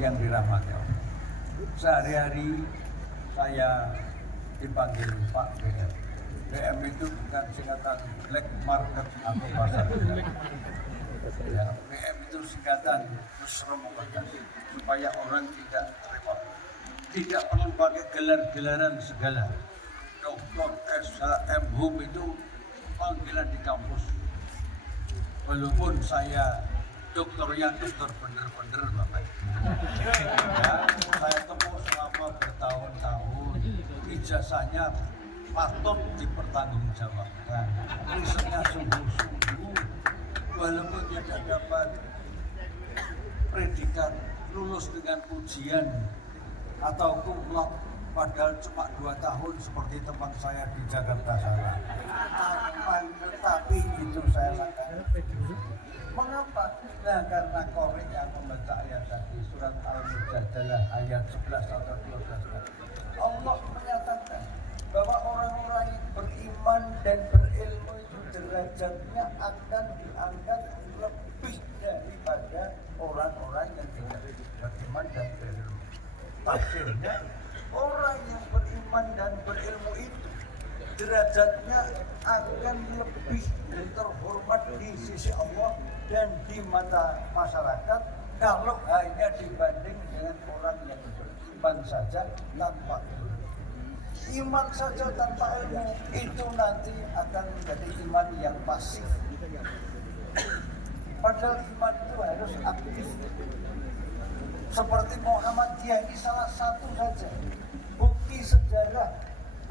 yang dirahmati Allah. Sehari-hari saya dipanggil Pak BM. BM itu bukan singkatan Black Market atau pasar gelap. Ya, BM itu singkatan Busro Muqaddas, supaya orang tidak repot. Tidak perlu pakai gelar-gelaran segala. Doktor, SHM, HUM itu panggilan di kampus. Walaupun saya dokternya dokter bener-bener Bapak. Ya, saya tempuh selama bertahun-tahun, ijazahnya patut dipertanggungjawabkan. Risetnya sungguh-sungguh, walaupun tidak dapat predikat lulus dengan ujian atau kumlot, padahal cuma 2 tahun seperti teman saya di Jakarta sana. Tetapi itu saya lakukan. Mengapa? Nah, karena Korek yang membaca ayat tadi, surat Al-Mujadalah ayat 11 atau 12. Allah menyatakan bahwa orang-orang yang beriman dan berilmu itu derajatnya akan diangkat lebih daripada orang-orang yang tidak beriman dan berilmu. Tafsirnya, orang yang beriman dan berilmu itu derajatnya akan lebih terhormat di sisi Allah dan di mata masyarakat kalau hanya dibanding dengan orang yang beriman saja tanpa ilmu. Iman saja tanpa ilmu itu nanti akan menjadi iman yang pasif. Padahal iman itu harus aktif. Seperti Muhammadiyah ini salah satu saja bukti sejarah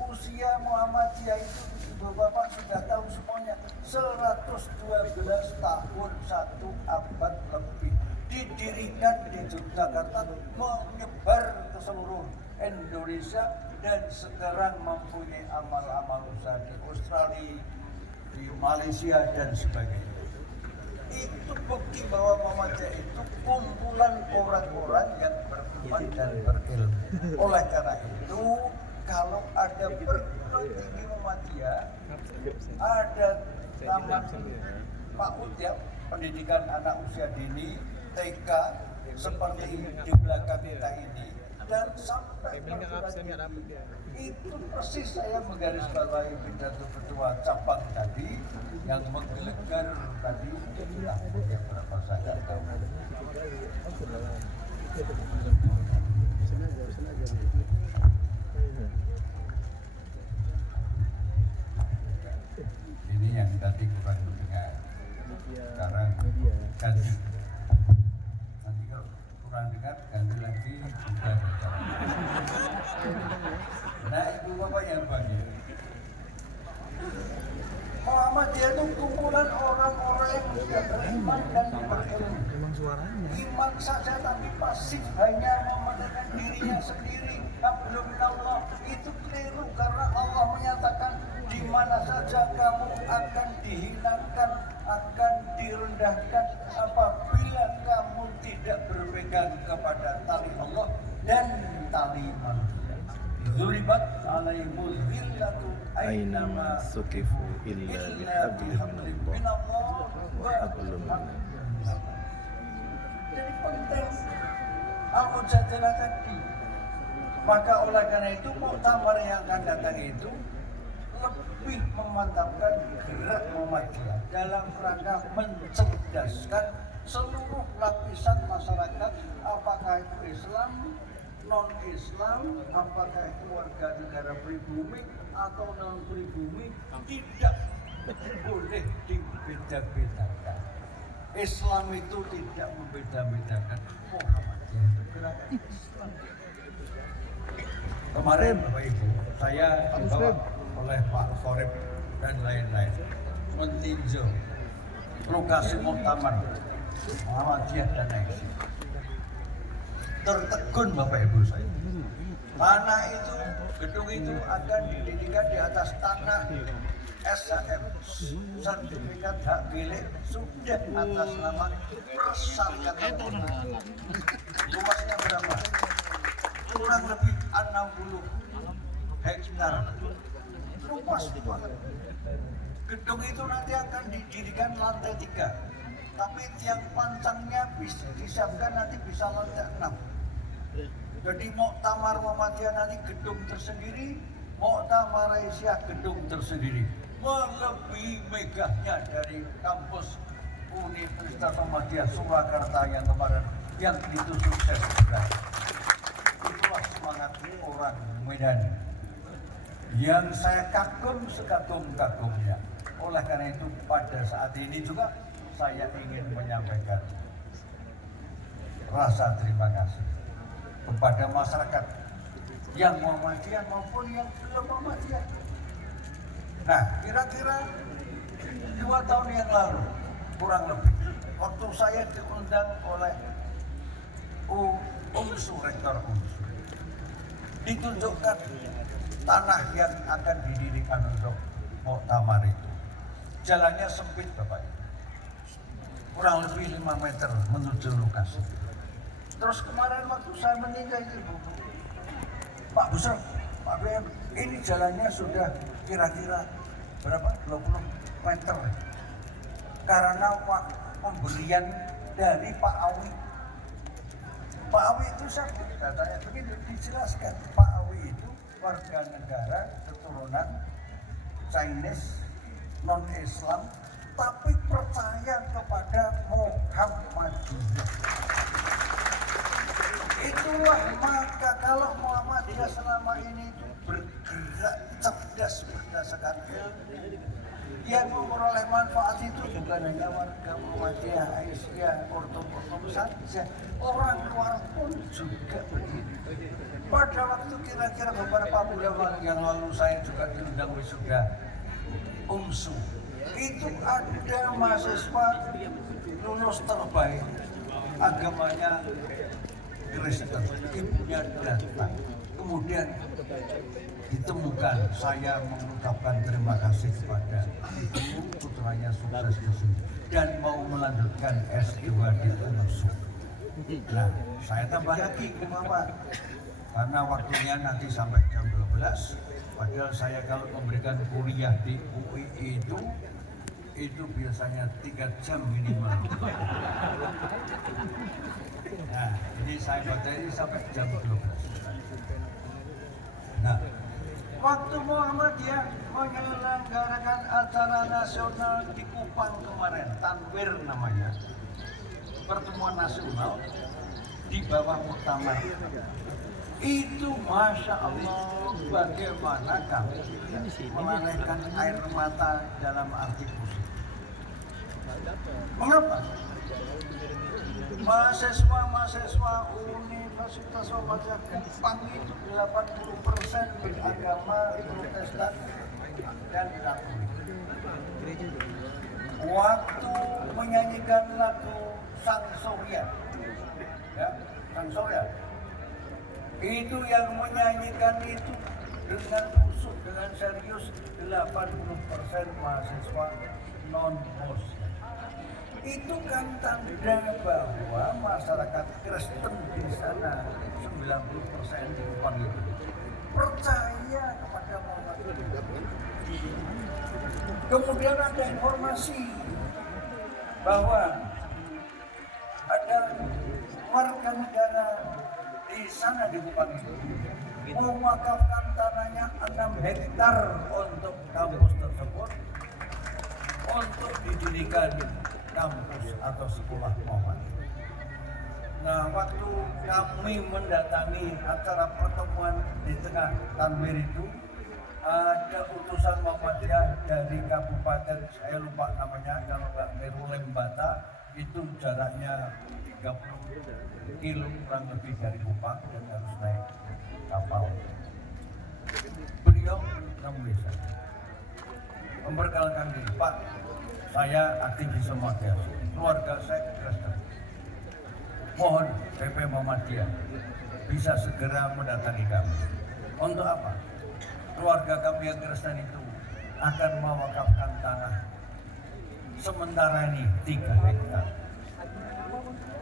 usia Muhammadiyah itu, Bapak sudah tahu semuanya, 112 tahun, 1 abad lebih, didirikan di Yogyakarta, menyebar ke seluruh Indonesia, dan sekarang mempunyai amal-amal usaha di Australia, di Malaysia dan sebagainya. Itu bukti bahwa Muhammadiyah itu kumpulan orang-orang yang beriman dan berilmu. Oleh karena itu, kalau ada perguruan tinggi Muhammadiyah, ada taman PAUD ya, pendidikan anak usia dini, TK, seperti di belakang kita ini, dan sampai itu persis saya menggarisbawahi pidato ketua cabang tadi yang menggelegar tadi sudah punya berapa saja tahu. Ini yang tadi kurang mendengar, sekarang ganti. Nanti kalau kurang dengar ganti lagi juga bicara. Nah, ibu bapak yang banyak. Muhammadiyah itu kumpulan orang-orang yang sudah beriman dan berilmu. Iman saja tapi pasif, hanya memandangkan dirinya sendiri. Belum Allah, itu keliru karena Allah menyatakan di mana saja kamu akan dihinakan, akan direndahkan apabila kamu tidak berpegang kepada tali Allah dan tali manusia. Dzuribat alaihimul zillatu Ainama sukifu illa bihablin minallah wa hablum minnas. Jadi penting Al-Mujadalah tadi. Maka oleh karena itu muktamar yang akan datang itu lebih memantapkan gerak Muhammadiyah dalam rangka mencerdaskan seluruh lapisan masyarakat, apakah itu Islam, non-Islam, apakah itu warga negara pribumi atau non-pribumi, tidak boleh dibeda-bedakan. Islam itu tidak membeda-bedakan. Muhammadiyah itu gerakan Islam. Kemarin Bapak Ibu, saya dibawa oleh Pak Korib dan lain-lain meninjau lokasi muktamar Muhammadiyah dan Naisi. Tertegun Bapak Ibu saya. Tanah itu, gedung itu akan didirikan di atas tanah SHM, sertifikat hak milik sudah atas nama Persangkatan. Luasnya berapa? Kurang lebih 60 hektar. Luas banget. Gedung itu nanti akan didirikan lantai 3, tapi tiang pancangnya bisa disiapkan nanti bisa lantai 6. Jadi Muktamar Muhammadiyah nanti gedung tersendiri, Muktamar Aisyah gedung tersendiri. Melebihi megahnya dari kampus Universitas Muhammadiyah Surakarta yang kemarin yang itu sukses juga. Itulah semangat orang Medan yang saya kagum sekagum-kagumnya. Oleh karena itu pada saat ini juga saya ingin menyampaikan rasa terima kasih kepada masyarakat yang Muhammadiyah maupun yang belum Muhammadiyah. Nah, kira-kira 2 tahun yang lalu kurang lebih, waktu saya diundang oleh UMSU, Rektor UMSU, ditunjukkan tanah yang akan didirikan untuk muktamar itu. Jalannya sempit Bapak, kurang lebih 5 meter menuju lokasi. Terus kemarin waktu saya meninggal itu, Pak Busro, Pak BM, ini jalannya sudah kira-kira berapa? 20 meter. Karena pemberian dari Pak Awi. Pak Awi itu siapa? Saya tanya begitu, dijelaskan. Pak Awi itu warga negara keturunan Chinese, non-Islam, tapi percaya kepada Muhammadiyah. Itulah maka kalau Muhammadiyah selama ini itu bergerak cerdas berdasarkan ilmu, yang memperoleh manfaat itu bukan hanya warga Muhammadiyah, Aisyah, ortom saja, orang luar pun juga begitu. Pada waktu kira-kira beberapa bulan yang lalu saya juga diundang wisuda UMSU. Itu ada mahasiswa lulus terbaik, agamanya Kristen, ibunya datang. Kemudian ditemukan, saya mengucapkan terima kasih kepada ibu, putranya sukses di sini dan mau melanjutkan S2 di UMSU. Nah, saya tambah lagi kenapa? Karena waktunya nanti sampai jam 12. Padahal saya kalau memberikan kuliah di UI itu biasanya 3 jam minimal. Nah, ini saya baca ini sampai jam 12. Nah, waktu Muhammadiyah menyelenggarakan acara nasional di Kupang kemarin, Tanwir namanya, pertemuan nasional di bawah muktamar. Itu Masya Allah bagaimana kami mengalirkan air mata dalam arti positif. Mengapa? Mahasiswa Universitas Muhammadiyah Kupang itu 80% beragama Protestan dan Katolik. Waktu menyanyikan lagu Sang Surya, ya, Sang Surya, itu yang menyanyikan itu dengan khusyuk, dengan serius 80% mahasiswa non-Muslim. Itu kan tanda bahwa masyarakat Kristen di sana 90% di Kupang itu percaya kepada Muhammadiyah. Kemudian ada informasi bahwa ada warga negara di sana di Kupang itu mewakafkan tanahnya 6 hektar untuk kampus tersebut untuk didirikan kampus atau sekolah Muhammadiyah. Nah, waktu kami mendatangi acara pertemuan di tengah Tanwir itu, ada utusan Muhammadiyah dari kabupaten, saya lupa namanya, kalau nggak Meru Lembata, itu jaraknya 30 kilo kurang lebih dari Kupang dan harus naik kapal. Beliau menemui saya, memperkenalkan diri, Pak, saya aktivis Muhammadiyah, keluarga saya Kristen. Mohon PP Muhammadiyah bisa segera mendatangi kami. Untuk apa? Keluarga kami yang Kristen itu akan mewakafkan tanah sementara ini 3 hektar.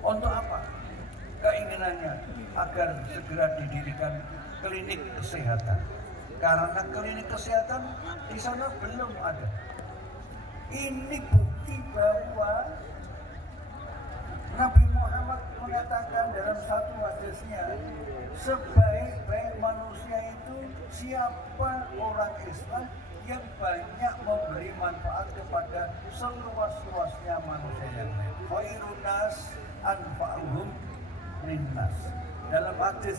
Untuk apa? Keinginannya agar segera didirikan klinik kesehatan. Karena klinik kesehatan di sana belum ada. Ini bukti bahwa Nabi Muhammad mengatakan dalam satu hadisnya, sebaik-baik manusia itu siapa orang Islam yang banyak memberi manfaat kepada seluas-luasnya manusia yang lain. Khairun nas anfa'uhum linnas. Dalam hadis